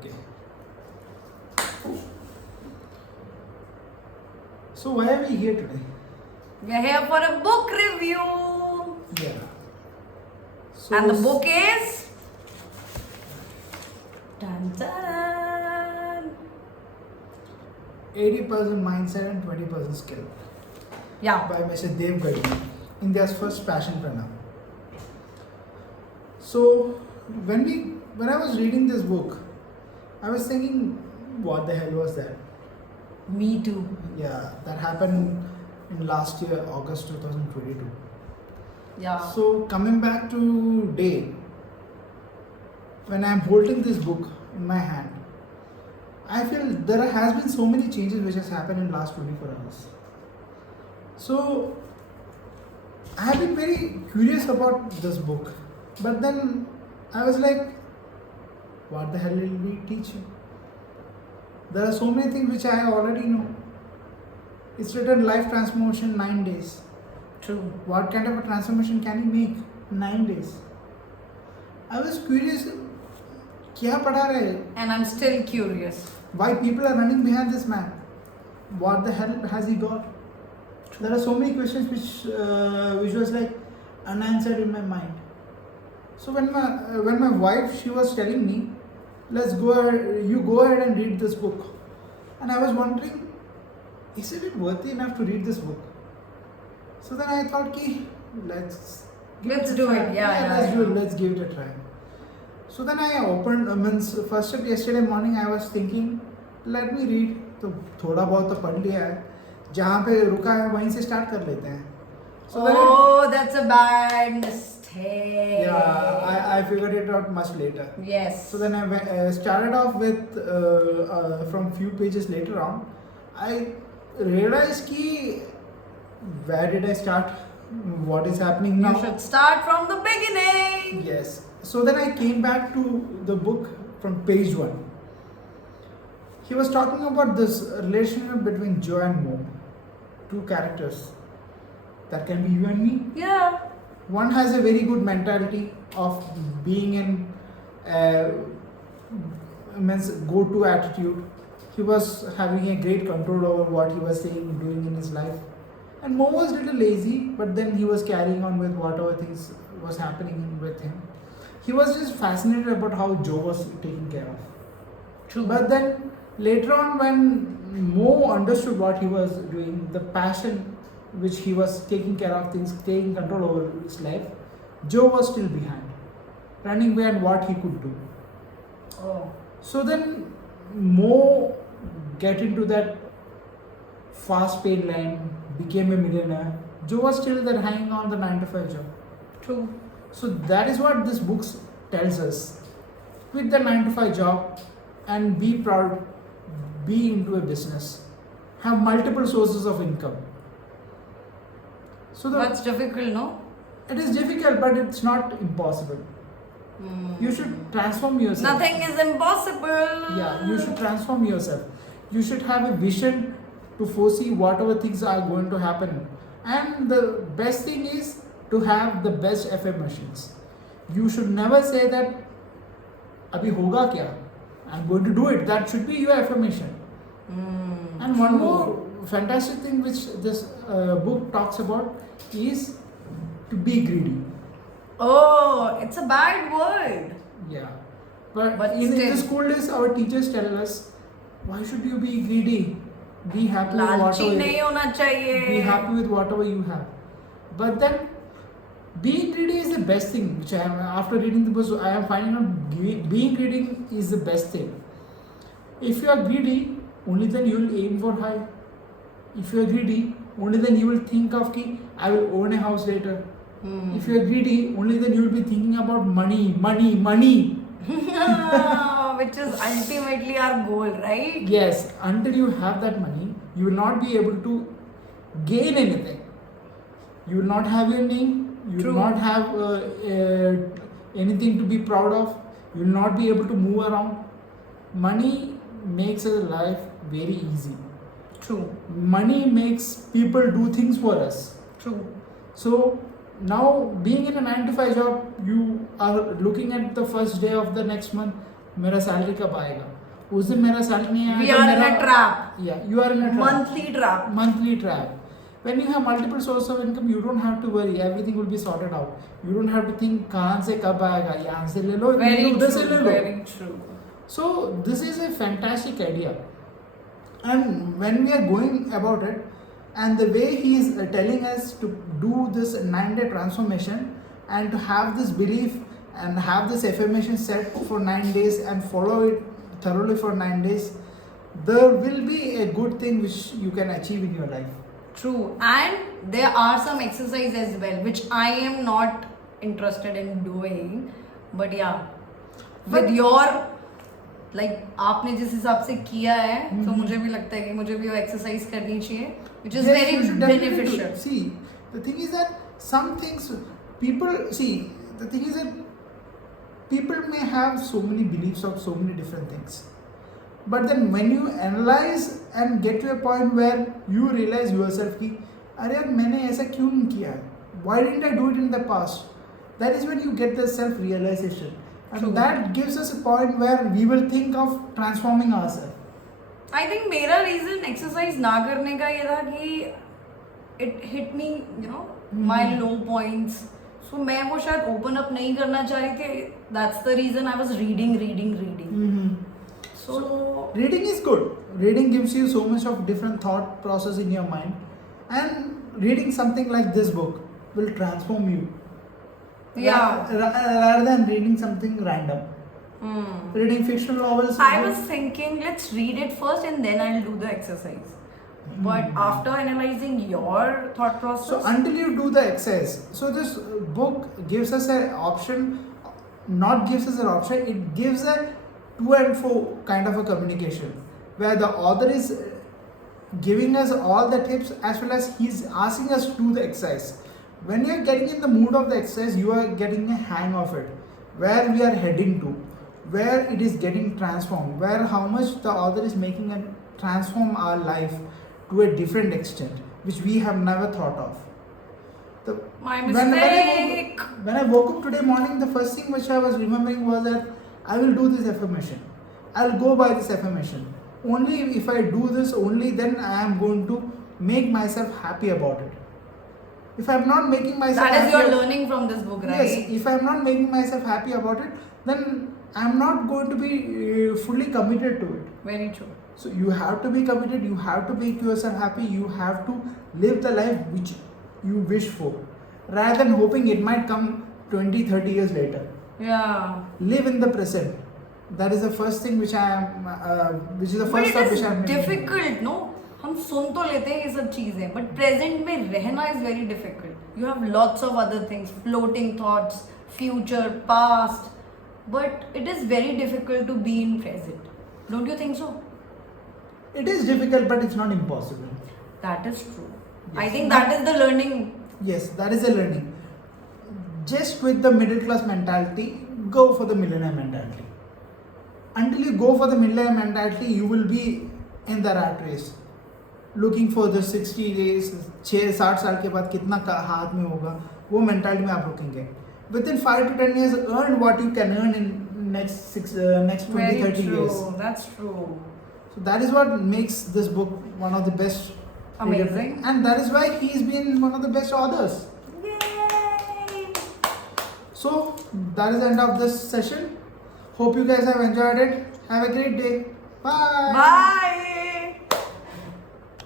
Okay. So why are we here today? We're here for a book review. Yeah. So And the book is dun, dun. 80% mindset and 20% skill Yeah. by Mr. Dev Gadhvi, India's first fashion planner. So when I was reading this book, I was thinking, what the hell was that? Me too. Yeah, that happened in last year, August 2022. Yeah. So coming back to day, when I'm holding this book in my hand, I feel there has been so many changes which has happened in last 24 hours. So I have been very curious about this book, but then I was like, what the hell will we teach you? There are so many things which I already know. It's written life transformation 9 days. True. What kind of a transformation can you make in 9 days? I was curious, kya padha rahe? And I'm still curious. Why people are running behind this man? What the hell has he got? There are so many questions which was like unanswered in my mind. So when my wife, she was telling me, you go ahead and read this book, and I was wondering, isn't it worthy enough to read this book? So then I thought, let's do it. Yeah. do it. Let's give it a try. So then I opened. First up yesterday morning, I was thinking, let me read. तो थोड़ा बहुत तो पढ़ लिया है. जहाँ पे रुका है वहीं से स्टार्ट कर लेते हैं. So that's a bad mistake. Yeah, I figured it out much later. Yes. So then I started off with from few pages later on. I realized कि where did I start? What is happening now? You should start from the beginning. Yes. So then I came back to the book from page 1. He was talking about this relationship between Joe and Mo, two characters. That can be you and me. Yeah. One has a very good mentality of being in go-to attitude. He was having a great control over what he was saying, doing in his life. And Mo was a little lazy, but then he was carrying on with whatever things was happening with him. He was just fascinated about how Joe was taken care of. True. But then later on, when Mo understood what he was doing, the passion which he was taking care of things, taking control over his life, Joe was still behind, running behind what he could do. Oh. So then Mo get into that fast-paced line, became a millionaire. Joe was still there hanging on the 9 to 5 job. True. So that is what this book tells us. Quit the 9 to 5 job and be proud, be into a business, have multiple sources of income. So That's difficult, no? it is difficult, but it's not impossible. You should transform yourself. Nothing is impossible. Yeah, you should transform yourself. You should have a vision to foresee whatever things are going to happen. And the best thing is to have the best affirmations. You should never say that abhi hoga kya? I'm going to do it. That should be your affirmation. And one more fantastic thing which this book talks about is to be greedy. Oh, it's a bad word. Yeah. But in still. the school days, our teachers tell us, why should you be greedy? Be happy with लालची whatever नहीं होना चाहिए. be happy with whatever you have. But then being greedy is the best thing, which I am after reading the book, I am finding out being greedy is the best thing. If you are greedy, only then you will aim for high. If you are greedy, only then you will think of I will own a house later. If you are greedy, only then you will be thinking about money. Which is ultimately our goal, right? Yes, until you have that money, you will not be able to gain anything. You will not have your name, you will not have anything to be proud of, you will not be able to move around. Money makes our life very easy. True. Money makes people do things for us. True. So now being in a 9 to 5 job, you are looking at the first day of the next month, मेरा salary कब आएगा, उस दिन मेरा salary नहीं आया We तो are in मेरा a trap. yeah, you are in a trap. Monthly trap. When you have multiple sources of income, you don't have to worry, everything will be sorted out. You don't have to think कहाँ से कब आएगा, यहाँ से ले लो, Very उधर से true. ले लो. Very true. So this is a fantastic idea, and when we are going about it, and the way he is telling us to do this 9-day transformation and to have this belief and have this affirmation set for 9 days and follow it thoroughly for 9 days, there will be a good thing which you can achieve in your life. True. And there are some exercise as well, which I am not interested in doing. But yeah, with your like आपने जिस हिसाब से किया है, तो मुझे भी लगता है कि मुझे भी वो एक्सरसाइज करनी चाहिए, which is Yes, very you should definitely do beneficial. it. See, the thing is that some things people see. The thing is that people may have so many beliefs of so many different things, but then when you analyze and get to a point where you realize yourself कि अरे यार मैंने ऐसा क्यों नहीं किया है? Why didn't I do it in the past? That is when you get the self-realization, and True. that gives us a point where we will think of transforming ourselves. I think मेरा reason exercise ना करने का ये था कि it hit me my low points, so मैं वो शायद ओपन अप नहीं करना चाह रही थी. That's the reason I was reading. So Reading is good. Reading gives you so much of different thought process in your mind, and reading something like this book will transform you. yeah. Rather than reading something random. Reading fictional novels. I was thinking let's read it first and then I'll do the exercise. But after analyzing your thought process, So until you do the exercise, so this book gives us an option, not gives us an option, it gives a to and fro kind of a communication, where the author is giving us all the tips as well as he's asking us to do the exercise. When you're getting in the mood of the exercise, you are getting a hang of it, where we are heading to, where it is getting transformed, where how much the author is making and transform our life to a different extent, which we have never thought of. my When mistake. I woke up today morning, the first thing which I was remembering was that I will do this affirmation. I'll go by this affirmation. Only if I do this, only then I am going to make myself happy about it. If I'm not making myself That is happy, you're learning from this book, right? yes, if I'm not making myself happy about it, then I'm not going to be fully committed to it. Very true. So you have to be committed, you have to make yourself happy, you have to live the life which you wish for, rather than hoping it might come 20, 30 years later. Yeah. Live in the present. That is the first thing which I am, which is the But first step it which I am is difficult, no? हम सुन तो लेते हैं ये सब चीजें, but present में रहना is very difficult. You have lots of other things, floating thoughts, future, past, but it is very difficult to be in present. Don't you think so? It is difficult, but it's not impossible. That is true. Yes. I think that is the learning. Yes, that is a learning. Just with the middle class mentality, go for the millionaire mentality. Until you go for the millionaire mentality, you will be in the rat race, looking for the 60 days, 60 साल के बाद कितना हाथ में होगा, वो mentality में आप रुकेंगे. Within 5 to 10 years, earn what you can earn in next 20, Very 30 true. years. That's true. So that is what makes this book one of the best. Amazing. And that is why he's been one of the best authors. Yay! So that is the end of this session. Hope you guys have enjoyed it. Have a great day. Bye. Bye.